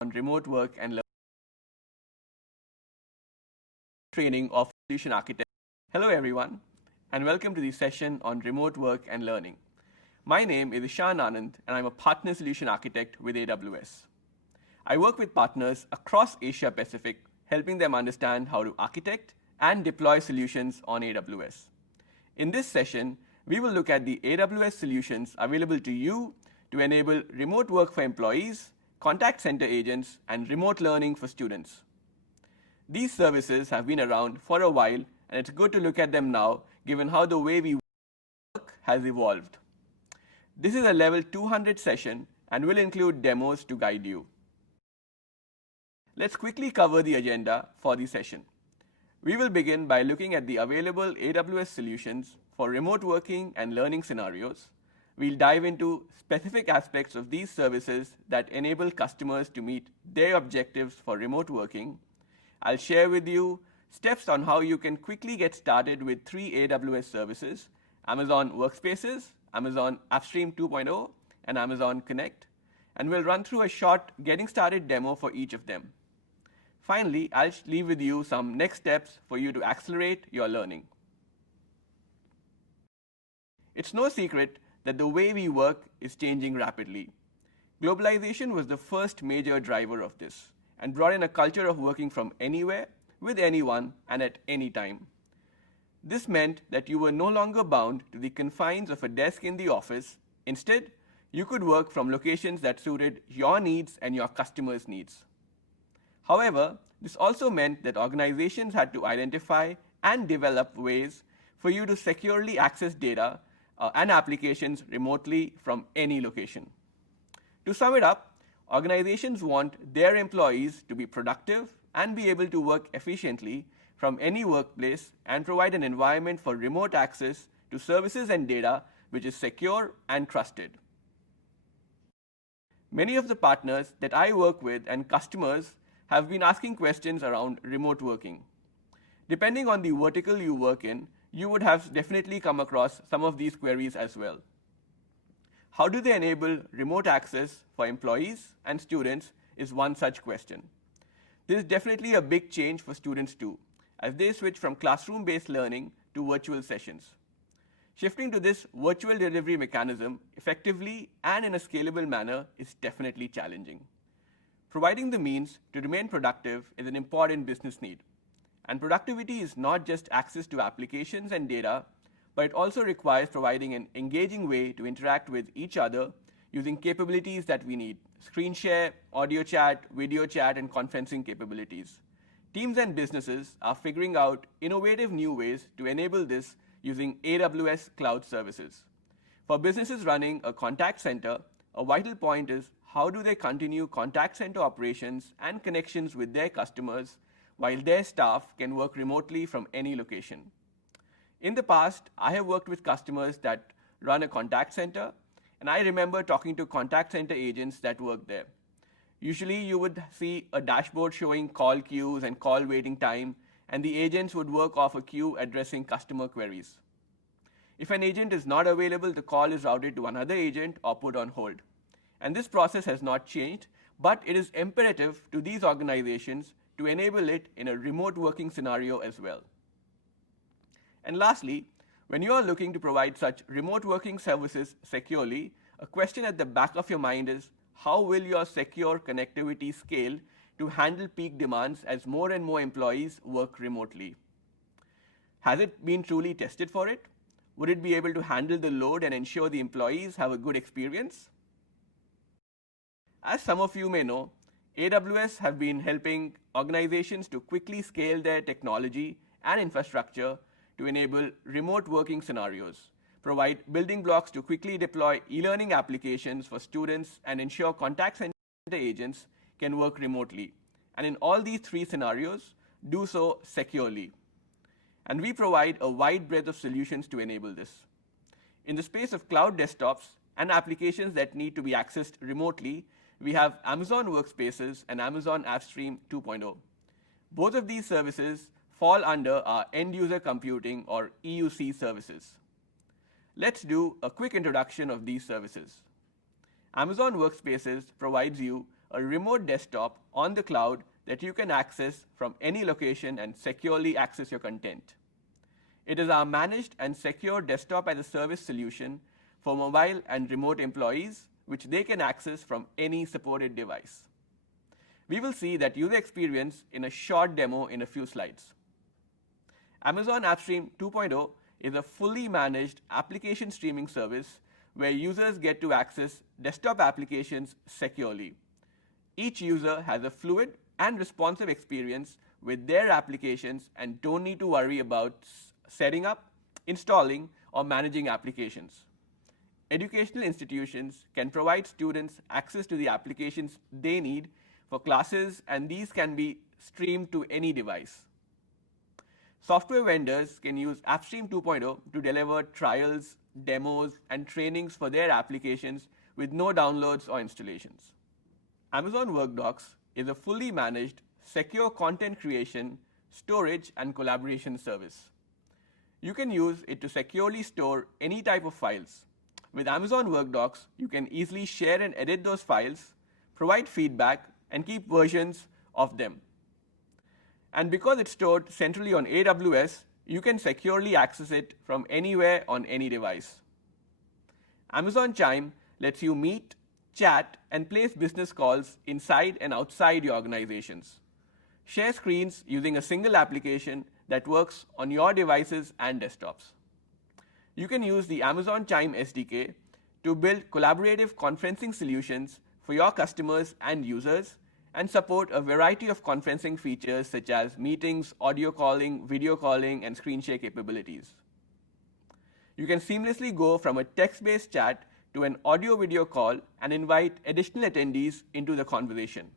on remote work and learning training of solution architect. Hello everyone, and welcome to the session on remote work and learning. My name is Ishan Anand, and I'm a partner solution architect with AWS. I work with partners across Asia Pacific, helping them understand how to architect and deploy solutions on AWS. In this session, we will look at the AWS solutions available to you to enable remote work for employees, contact center agents, and remote learning for students. These services have been around for a while, and it's good to look at them now, given how the way we work has evolved. This is a level 200 session and will include demos to guide you. Let's quickly cover the agenda for the session. We will begin by looking at the available AWS solutions for remote working and learning scenarios. We'll dive into specific aspects of these services that enable customers to meet their objectives for remote working. I'll share with you steps on how you can quickly get started with 3 AWS services: Amazon WorkSpaces, Amazon AppStream 2.0, and Amazon Connect. And we'll run through a short getting started demo for each of them. Finally, I'll leave with you some next steps for you to accelerate your learning. It's no secret that the way we work is changing rapidly. Globalization was the first major driver of this and brought in a culture of working from anywhere, with anyone, and at any time. This meant that you were no longer bound to the confines of a desk in the office. Instead, you could work from locations that suited your needs and your customers' needs. However, this also meant that organizations had to identify and develop ways for you to securely access data and applications remotely from any location. To sum it up, organizations want their employees to be productive and be able to work efficiently from any workplace and provide an environment for remote access to services and data which is secure and trusted. Many of the partners that I work with and customers have been asking questions around remote working. Depending on the vertical you work in, you would have definitely come across some of these queries as well. How do they enable remote access for employees and students is one such question. This is definitely a big change for students too, as they switch from classroom-based learning to virtual sessions. Shifting to this virtual delivery mechanism effectively and in a scalable manner is definitely challenging. Providing the means to remain productive is an important business need. And productivity is not just access to applications and data, but it also requires providing an engaging way to interact with each other using capabilities that we need: screen share, audio chat, video chat, and conferencing capabilities. Teams and businesses are figuring out innovative new ways to enable this using AWS cloud services. For businesses running a contact center, a vital point is how do they continue contact center operations and connections with their customers while their staff can work remotely from any location. In the past, I have worked with customers that run a contact center, and I remember talking to contact center agents that work there. Usually, you would see a dashboard showing call queues and call waiting time, and the agents would work off a queue addressing customer queries. If an agent is not available, the call is routed to another agent or put on hold. And this process has not changed, but it is imperative to these organizations to enable it in a remote working scenario as well. And lastly, when you are looking to provide such remote working services securely, a question at the back of your mind is, how will your secure connectivity scale to handle peak demands as more and more employees work remotely? Has it been truly tested for it? Would it be able to handle the load and ensure the employees have a good experience? As some of you may know, AWS have been helping organizations to quickly scale their technology and infrastructure to enable remote working scenarios, provide building blocks to quickly deploy e-learning applications for students, and ensure contact center agents can work remotely. And in all these 3 scenarios, do so securely. And we provide a wide breadth of solutions to enable this. In the space of cloud desktops and applications that need to be accessed remotely, we have Amazon WorkSpaces and Amazon AppStream 2.0. Both of these services fall under our End User Computing or EUC services. Let's do a quick introduction of these services. Amazon WorkSpaces provides you a remote desktop on the cloud that you can access from any location and securely access your content. It is our managed and secure desktop as a service solution for mobile and remote employees, which they can access from any supported device. We will see that user experience in a short demo in a few slides. Amazon AppStream 2.0 is a fully managed application streaming service where users get to access desktop applications securely. Each user has a fluid and responsive experience with their applications and don't need to worry about setting up, installing, or managing applications. Educational institutions can provide students access to the applications they need for classes, and these can be streamed to any device. Software vendors can use AppStream 2.0 to deliver trials, demos, and trainings for their applications with no downloads or installations. Amazon WorkDocs is a fully managed, secure content creation, storage, and collaboration service. You can use it to securely store any type of files. With Amazon WorkDocs, you can easily share and edit those files, provide feedback, and keep versions of them. And because it's stored centrally on AWS, you can securely access it from anywhere on any device. Amazon Chime lets you meet, chat, and place business calls inside and outside your organizations. Share screens using a single application that works on your devices and desktops. You can use the Amazon Chime SDK to build collaborative conferencing solutions for your customers and users, and support a variety of conferencing features such as meetings, audio calling, video calling, and screen share capabilities. You can seamlessly go from a text-based chat to an audio-video call and invite additional attendees into the conversation.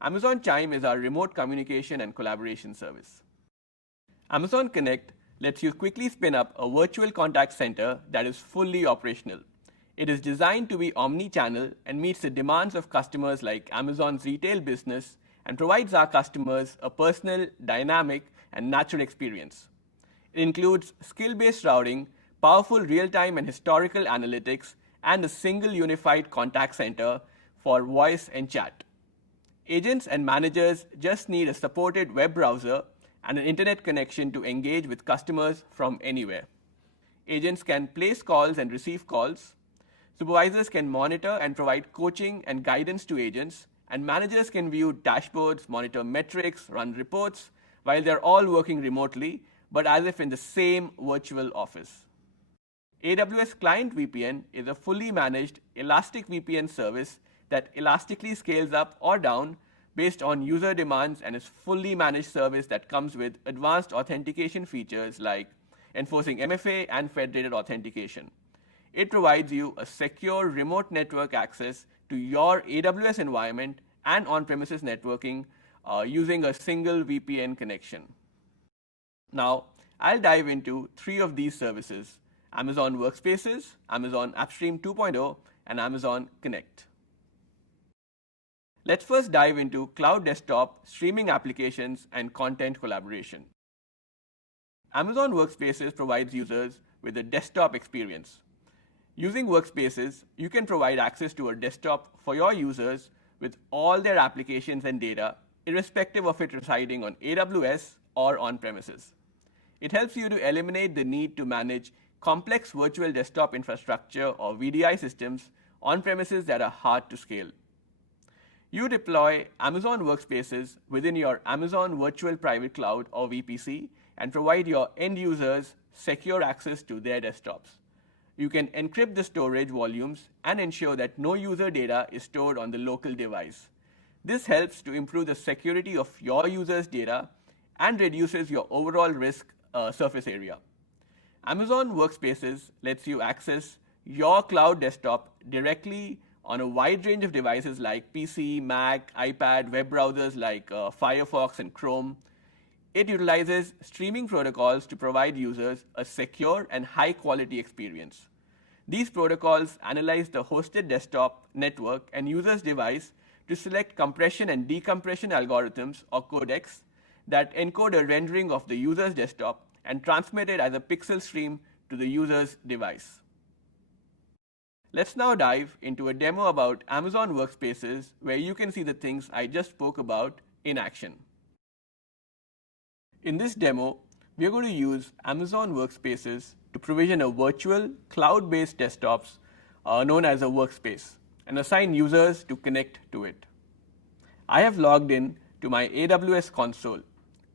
Amazon Chime is our remote communication and collaboration service. Amazon Connect lets you quickly spin up a virtual contact center that is fully operational. It is designed to be omni-channel and meets the demands of customers like Amazon's retail business and provides our customers a personal, dynamic, and natural experience. It includes skill-based routing, powerful real-time and historical analytics, and a single unified contact center for voice and chat. Agents and managers just need a supported web browser and an internet connection to engage with customers from anywhere. Agents can place calls and receive calls. Supervisors can monitor and provide coaching and guidance to agents, and managers can view dashboards, monitor metrics, run reports, while they're all working remotely, but as if in the same virtual office. AWS Client VPN is a fully managed elastic VPN service that elastically scales up or down based on user demands and is fully managed service that comes with advanced authentication features like enforcing MFA and federated authentication. It provides you a secure remote network access to your AWS environment and on-premises networking using a single VPN connection. Now, I'll dive into 3 of these services: Amazon WorkSpaces, Amazon AppStream 2.0, and Amazon Connect. Let's first dive into cloud desktop, streaming applications, and content collaboration. Amazon WorkSpaces provides users with a desktop experience. Using WorkSpaces, you can provide access to a desktop for your users with all their applications and data, irrespective of it residing on AWS or on-premises. It helps you to eliminate the need to manage complex virtual desktop infrastructure or VDI systems on-premises that are hard to scale. You deploy Amazon WorkSpaces within your Amazon Virtual Private Cloud or VPC and provide your end users secure access to their desktops. You can encrypt the storage volumes and ensure that no user data is stored on the local device. This helps to improve the security of your users' data and reduces your overall risk surface area. Amazon WorkSpaces lets you access your cloud desktop directly on a wide range of devices like PC, Mac, iPad, web browsers like Firefox and Chrome. It utilizes streaming protocols to provide users a secure and high-quality experience. These protocols analyze the hosted desktop, network, and user's device to select compression and decompression algorithms or codecs that encode a rendering of the user's desktop and transmit it as a pixel stream to the user's device. Let's now dive into a demo about Amazon Workspaces where you can see the things I just spoke about in action. In this demo, we are going to use Amazon Workspaces to provision a virtual cloud-based desktops known as a workspace and assign users to connect to it. I have logged in to my AWS console.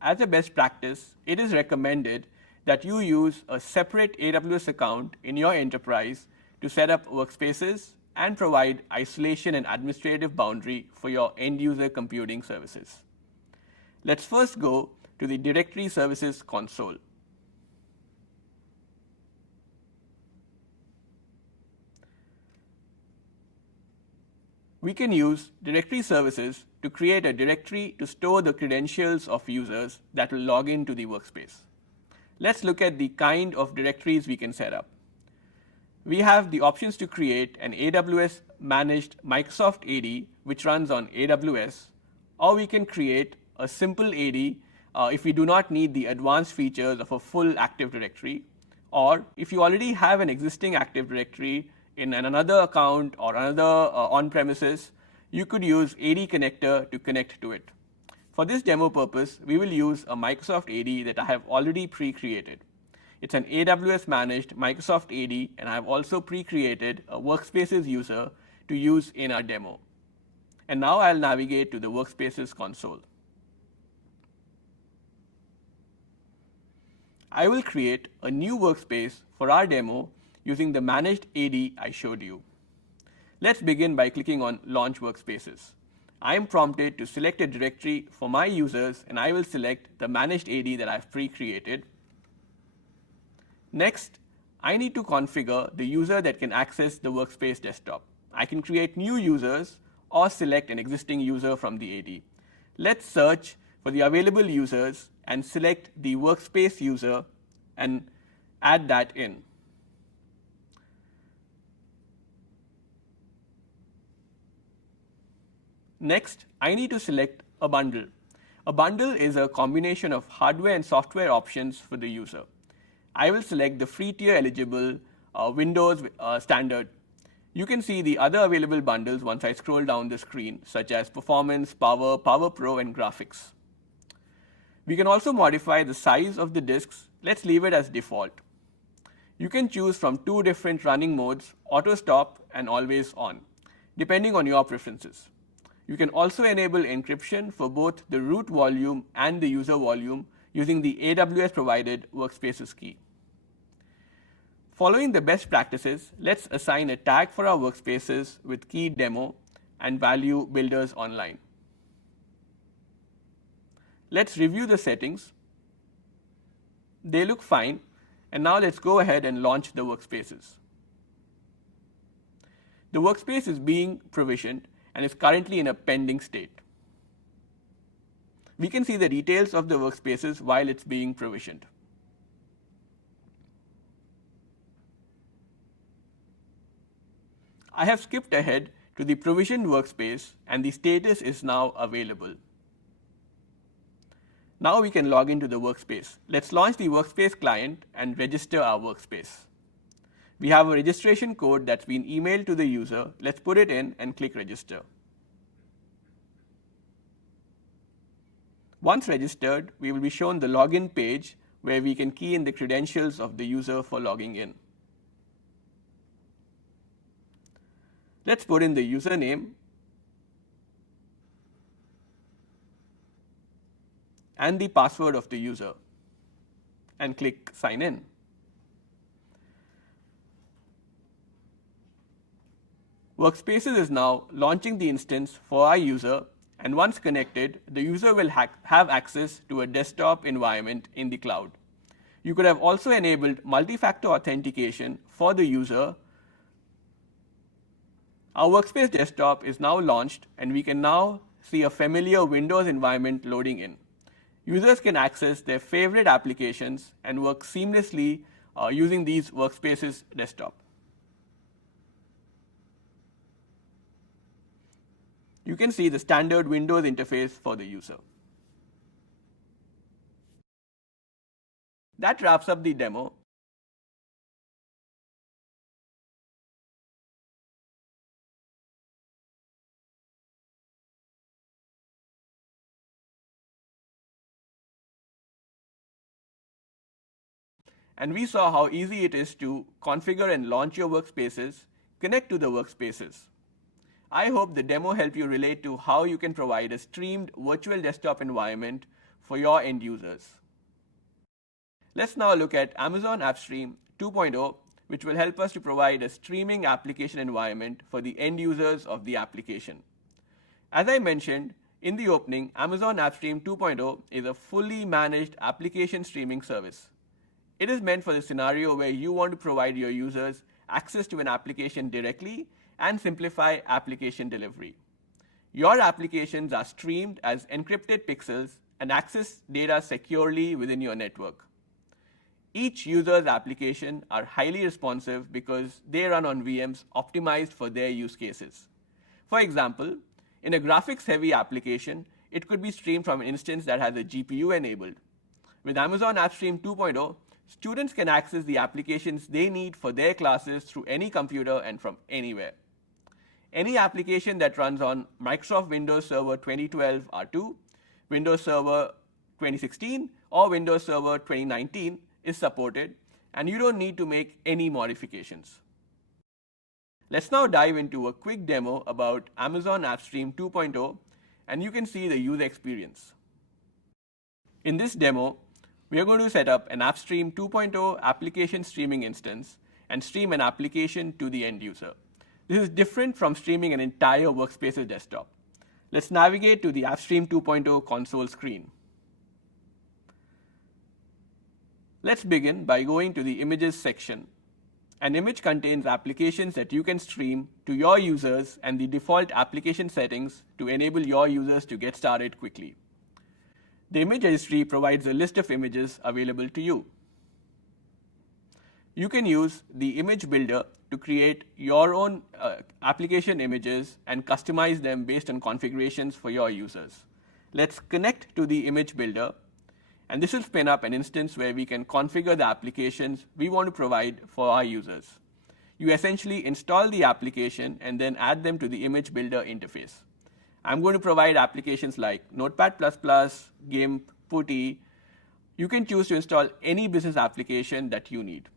As a best practice, it is recommended that you use a separate AWS account in your enterprise to set up workspaces and provide isolation and administrative boundary for your end user computing services. Let's first go to the Directory Services console. We can use Directory Services to create a directory to store the credentials of users that will log into the workspace. Let's look at the kind of directories we can set up. We have the options to create an AWS managed Microsoft AD which runs on AWS, or we can create a simple AD if we do not need the advanced features of a full Active Directory, or if you already have an existing Active Directory in another account or another on-premises, you could use AD connector to connect to it. For this demo purpose, we will use a Microsoft AD that I have already pre-created. It's an AWS managed Microsoft AD, and I have also pre-created a Workspaces user to use in our demo. And now I'll navigate to the Workspaces console. I will create a new workspace for our demo using the managed AD I showed you. Let's begin by clicking on Launch Workspaces. I am prompted to select a directory for my users, and I will select the managed AD that I've pre-created. Next, I need to configure the user that can access the workspace desktop. I can create new users or select an existing user from the AD. Let's search for the available users and select the workspace user and add that in. Next, I need to select a bundle. A bundle is a combination of hardware and software options for the user. I will select the free tier eligible Windows standard. You can see the other available bundles once I scroll down the screen, such as Performance, Power, Power Pro, and Graphics. We can also modify the size of the disks. Let's leave it as default. You can choose from two different running modes, auto stop and always on, depending on your preferences. You can also enable encryption for both the root volume and the user volume using the AWS provided Workspaces key. Following the best practices, let's assign a tag for our workspaces with key demo and value builders online. Let's review the settings. They look fine, and now let's go ahead and launch the workspaces. The workspace is being provisioned and is currently in a pending state. We can see the details of the workspaces while it's being provisioned. I have skipped ahead to the provisioned workspace, and the status is now available. Now we can log into the workspace. Let's launch the workspace client and register our workspace. We have a registration code that's been emailed to the user. Let's put it in and click register. Once registered, we will be shown the login page where we can key in the credentials of the user for logging in. Let's put in the username and the password of the user and click sign in. Workspaces is now launching the instance for our user, and once connected, the user will have access to a desktop environment in the cloud. You could have also enabled multi-factor authentication for the user. Our workspace desktop is now launched, and we can now see a familiar Windows environment loading in. Users can access their favorite applications and work seamlessly using these workspaces desktop. You can see the standard Windows interface for the user. That wraps up the demo. and we saw how easy it is to configure and launch your workspaces, connect to the workspaces. I hope the demo helped you relate to how you can provide a streamed virtual desktop environment for your end users. Let's now look at Amazon AppStream 2.0, which will help us to provide a streaming application environment for the end users of the application. As I mentioned in the opening, Amazon AppStream 2.0 is a fully managed application streaming service. It is meant for the scenario where you want to provide your users access to an application directly and simplify application delivery. Your applications are streamed as encrypted pixels and access data securely within your network. Each user's application are highly responsive because they run on VMs optimized for their use cases. For example, in a graphics-heavy application, it could be streamed from an instance that has a GPU enabled. With Amazon AppStream 2.0, students can access the applications they need for their classes through any computer and from anywhere. Any application that runs on Microsoft Windows Server 2012 R2, Windows Server 2016, or Windows Server 2019 is supported, and you don't need to make any modifications. Let's now dive into a quick demo about Amazon AppStream 2.0, and you can see the user experience. In this demo, we are going to set up an AppStream 2.0 application streaming instance and stream an application to the end user. This is different from streaming an entire WorkSpaces desktop. Let's navigate to the AppStream 2.0 console screen. Let's begin by going to the Images section. An image contains applications that you can stream to your users and the default application settings to enable your users to get started quickly. The image registry provides a list of images available to you. You can use the image builder to create your own application images and customize them based on configurations for your users. Let's connect to the image builder, and this will spin up an instance where we can configure the applications we want to provide for our users. You essentially install the application and then add them to the image builder interface. I'm going to provide applications like Notepad++, GIMP, PuTTY. You can choose to install any business application that you need.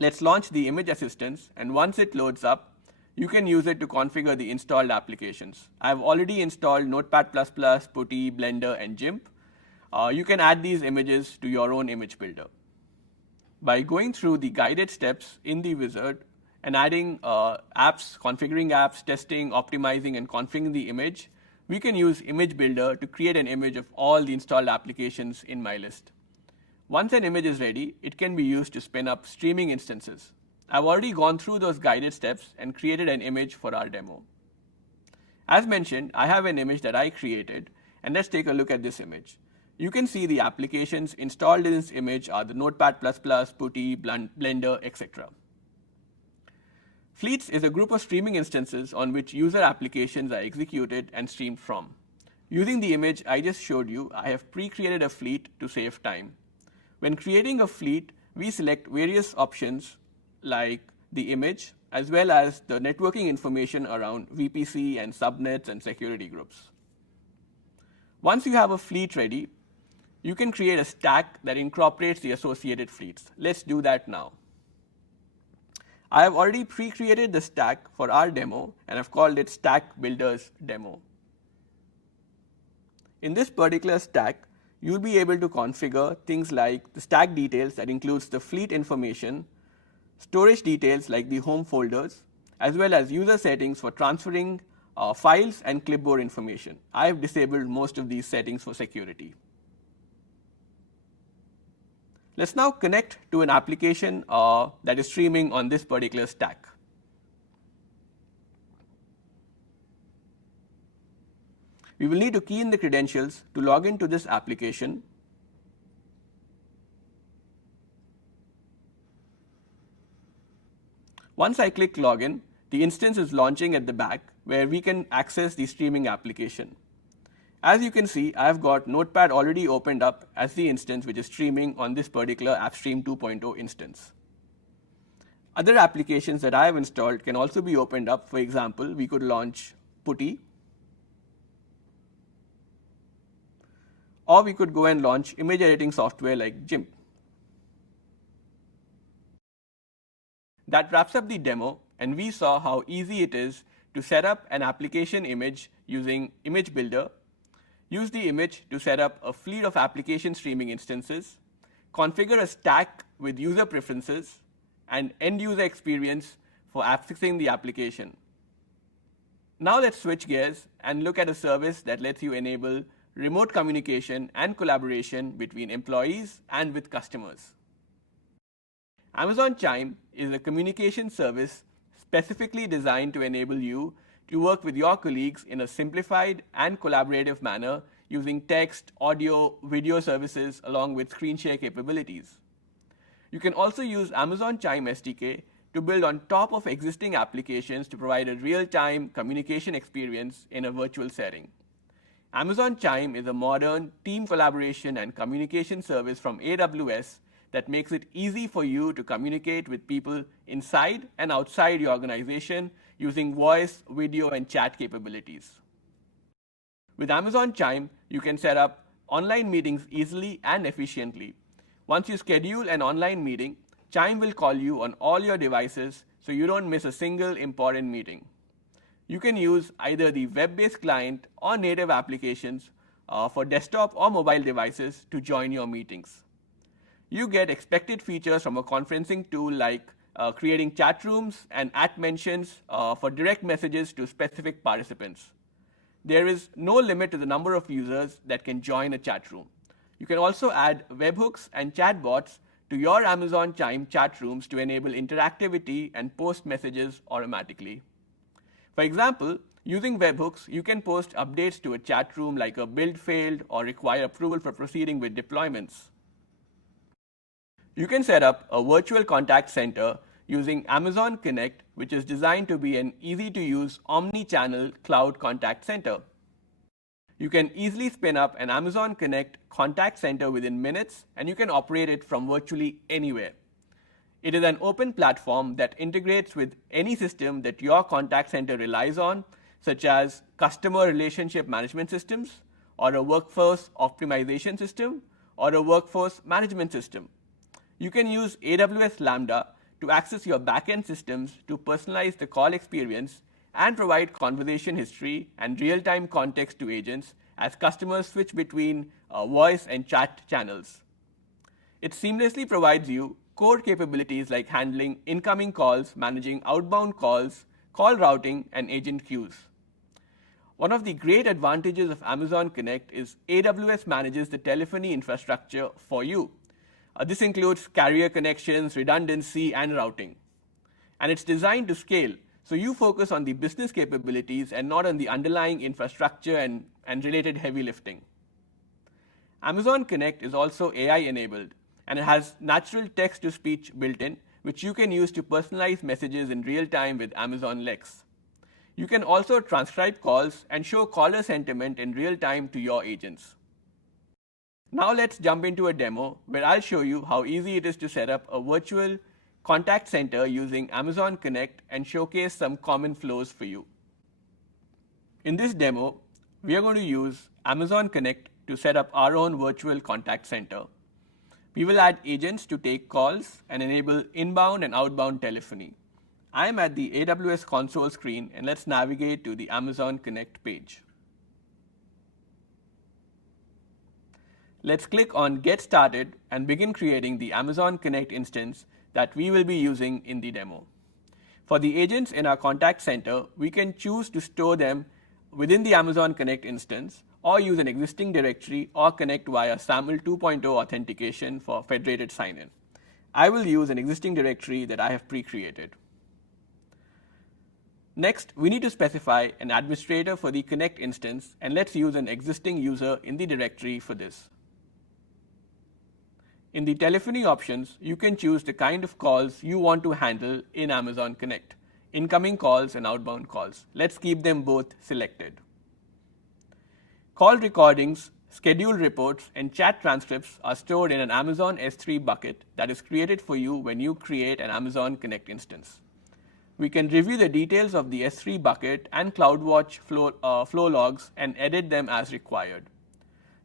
Let's launch the image assistance, and once it loads up, you can use it to configure the installed applications. I've already installed Notepad++, PuTTY, Blender, and GIMP. You can add these images to your own image builder. By going through the guided steps in the wizard and adding apps, configuring apps, testing, optimizing, and configuring the image, we can use Image Builder to create an image of all the installed applications in my list. Once an image is ready, it can be used to spin up streaming instances. I've already gone through those guided steps and created an image for our demo. As mentioned, I have an image that I created, and let's take a look at this image. You can see the applications installed in this image are the Notepad++, PuTTY, Blender, etc. Fleets is a group of streaming instances on which user applications are executed and streamed from. Using the image I just showed you, I have pre-created a fleet to save time. When creating a fleet, we select various options like the image as well as the networking information around VPC and subnets and security groups. Once you have a fleet ready, you can create a stack that incorporates the associated fleets. Let's do that now. I have already pre-created the stack for our demo, and I've called it Stack Builders Demo. In this particular stack, you'll be able to configure things like the stack details that includes the fleet information, storage details like the home folders, as well as user settings for transferring files and clipboard information. I have disabled most of these settings for security. Let's now connect to an application that is streaming on this particular stack. We will need to key in the credentials to log into this application. Once I click Login, the instance is launching at the back where we can access the streaming application. As you can see, I have got Notepad already opened up as the instance which is streaming on this particular AppStream 2.0 instance. Other applications that I have installed can also be opened up. For example, we could launch PuTTY, or we could go and launch image editing software like GIMP. That wraps up the demo, and we saw how easy it is to set up an application image using Image Builder, use the image to set up a fleet of application streaming instances, configure a stack with user preferences, and end-user experience for accessing the application. Now let's switch gears and look at a service that lets you enable remote communication and collaboration between employees and with customers. Amazon Chime is a communication service specifically designed to enable you to work with your colleagues in a simplified and collaborative manner using text, audio, video services along with screen share capabilities. You can also use Amazon Chime SDK to build on top of existing applications to provide a real-time communication experience in a virtual setting. Amazon Chime is a modern team collaboration and communication service from AWS that makes it easy for you to communicate with people inside and outside your organization using voice, video, and chat capabilities. With Amazon Chime, you can set up online meetings easily and efficiently. Once you schedule an online meeting, Chime will call you on all your devices so you don't miss a single important meeting. You can use either the web-based client or native applications for desktop or mobile devices to join your meetings. You get expected features from a conferencing tool like creating chat rooms and @mentions for direct messages to specific participants. There is no limit to the number of users that can join a chat room. You can also add webhooks and chatbots to your Amazon Chime chat rooms to enable interactivity and post messages automatically. For example, using webhooks, you can post updates to a chat room like a build failed or require approval for proceeding with deployments. You can set up a virtual contact center using Amazon Connect, which is designed to be an easy-to-use omni-channel cloud contact center. You can easily spin up an Amazon Connect contact center within minutes, and you can operate it from virtually anywhere. It is an open platform that integrates with any system that your contact center relies on, such as customer relationship management systems, or a workforce optimization system, or a workforce management system. You can use AWS Lambda to access your backend systems to personalize the call experience and provide conversation history and real-time context to agents as customers switch between voice and chat channels. It seamlessly provides you core capabilities like handling incoming calls, managing outbound calls, call routing, and agent queues. One of the great advantages of Amazon Connect is AWS manages the telephony infrastructure for you. This includes carrier connections, redundancy, and routing. And it's designed to scale, so you focus on the business capabilities and not on the underlying infrastructure and related heavy lifting. Amazon Connect is also AI-enabled, and it has natural text-to-speech built in, which you can use to personalize messages in real time with Amazon Lex. You can also transcribe calls and show caller sentiment in real time to your agents. Now let's jump into a demo where I'll show you how easy it is to set up a virtual contact center using Amazon Connect and showcase some common flows for you. In this demo, we are going to use Amazon Connect to set up our own virtual contact center. We will add agents to take calls and enable inbound and outbound telephony. I am at the AWS console screen, and let's navigate to the Amazon Connect page. Let's click on Get Started and begin creating the Amazon Connect instance that we will be using in the demo. For the agents in our contact center, we can choose to store them within the Amazon Connect instance or use an existing directory or connect via SAML 2.0 authentication for federated sign-in. I will use an existing directory that I have pre-created. Next, we need to specify an administrator for the Connect instance, and let's use an existing user in the directory for this. In the telephony options, you can choose the kind of calls you want to handle in Amazon Connect, incoming calls and outbound calls. Let's keep them both selected. Call recordings, schedule reports, and chat transcripts are stored in an Amazon S3 bucket that is created for you when you create an Amazon Connect instance. We can review the details of the S3 bucket and CloudWatch flow logs and edit them as required.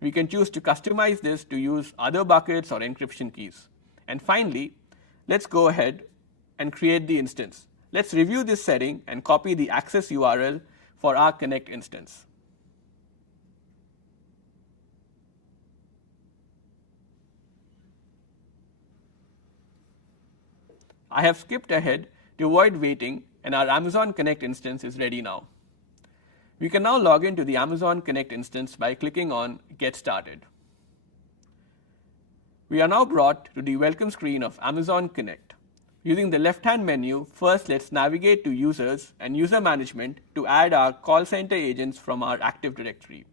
We can choose to customize this to use other buckets or encryption keys. And finally, let's go ahead and create the instance. Let's review this setting and copy the access URL for our Connect instance. I have skipped ahead to avoid waiting, and our Amazon Connect instance is ready now. We can now log into the Amazon Connect instance by clicking on Get Started. We are now brought to the welcome screen of Amazon Connect. Using the left-hand menu, first let's navigate to Users and User Management to add our call center agents from our Active Directory.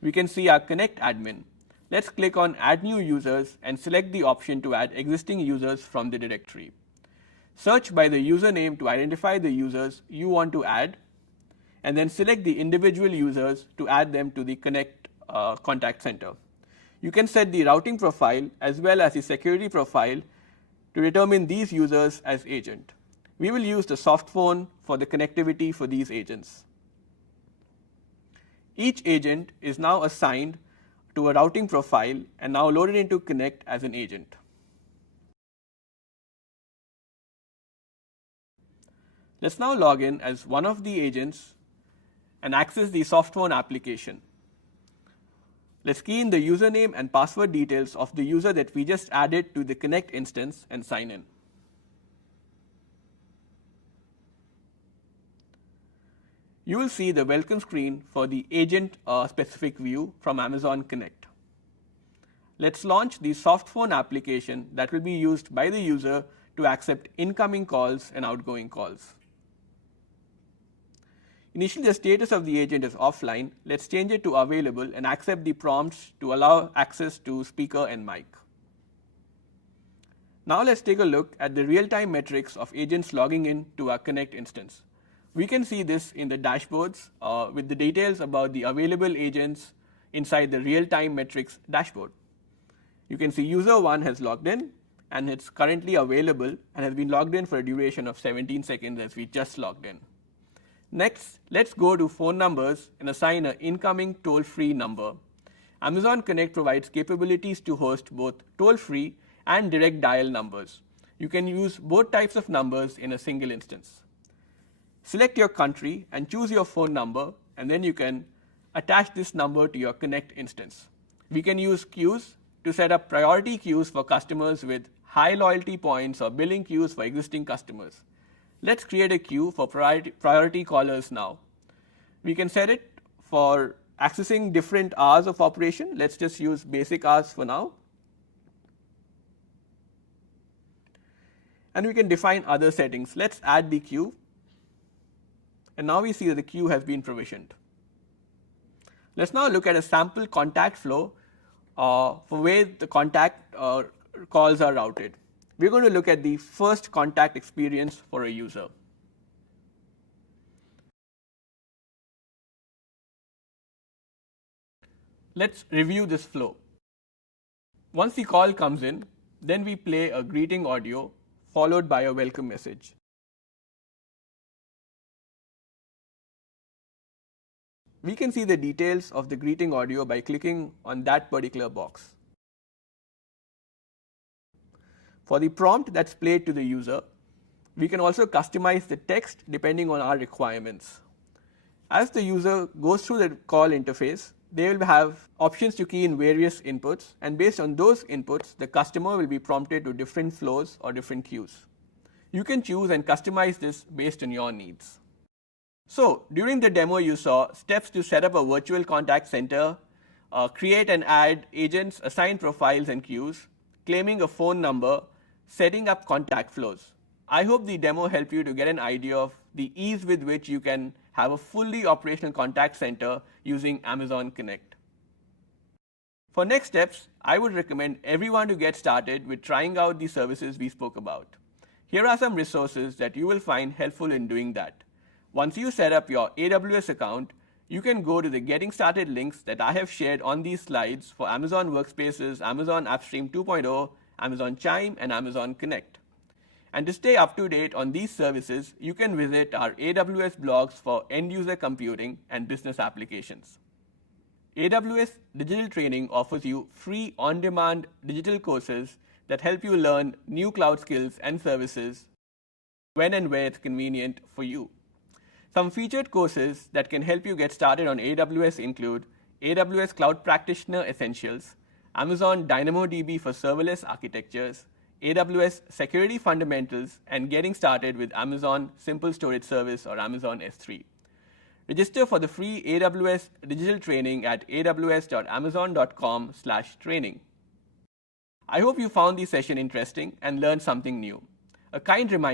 We can see our Connect admin. Let's click on Add New Users and select the option to add existing users from the directory. Search by the username to identify the users you want to add, and then select the individual users to add them to the Connect contact center. You can set the routing profile as well as the security profile to determine these users as agent. We will use the soft phone for the connectivity for these agents. Each agent is now assigned to a routing profile and now loaded into Connect as an agent. Let's now log in as one of the agents and access the soft phone application. Let's key in the username and password details of the user that we just added to the Connect instance and sign in. You will see the welcome screen for the agent specific view from Amazon Connect. Let's launch the soft phone application that will be used by the user to accept incoming calls and outgoing calls. Initially, the status of the agent is offline. Let's change it to available and accept the prompts to allow access to speaker and mic. Now let's take a look at the real-time metrics of agents logging in to our Connect instance. We can see this in the dashboards with the details about the available agents inside the real-time metrics dashboard. You can see user 1 has logged in and it's currently available and has been logged in for a duration of 17 seconds as we just logged in. Next, let's go to phone numbers and assign an incoming toll-free number. Amazon Connect provides capabilities to host both toll-free and direct dial numbers. You can use both types of numbers in a single instance. Select your country and choose your phone number, and then you can attach this number to your Connect instance. We can use queues to set up priority queues for customers with high loyalty points or billing queues for existing customers. Let's create a queue for priority callers now. We can set it for accessing different hours of operation. Let's just use basic hours for now. And we can define other settings. Let's add the queue. And now we see that the queue has been provisioned. Let's now look at a sample contact flow for where the contact calls are routed. We're going to look at the first contact experience for a user. Let's review this flow. Once the call comes in, then we play a greeting audio followed by a welcome message. We can see the details of the greeting audio by clicking on that particular box. For the prompt that's played to the user, we can also customize the text depending on our requirements. As the user goes through the call interface, they will have options to key in various inputs, and based on those inputs, the customer will be prompted to different flows or different queues. You can choose and customize this based on your needs. So, during the demo you saw steps to set up a virtual contact center, create and add agents, assign profiles and queues, claiming a phone number, setting up contact flows. I hope the demo helped you to get an idea of the ease with which you can have a fully operational contact center using Amazon Connect. For next steps, I would recommend everyone to get started with trying out the services we spoke about. Here are some resources that you will find helpful in doing that. Once you set up your AWS account, you can go to the Getting Started links that I have shared on these slides for Amazon WorkSpaces, Amazon AppStream 2.0, Amazon Chime, and Amazon Connect. And to stay up to date on these services, you can visit our AWS blogs for end user computing and business applications. AWS Digital Training offers you free on-demand digital courses that help you learn new cloud skills and services when and where it's convenient for you. Some featured courses that can help you get started on AWS include AWS Cloud Practitioner Essentials, Amazon DynamoDB for serverless architectures, AWS Security Fundamentals, and getting started with Amazon Simple Storage Service or Amazon S3. Register for the free AWS digital training at aws.amazon.com/training. I hope you found this session interesting and learned something new. A kind reminder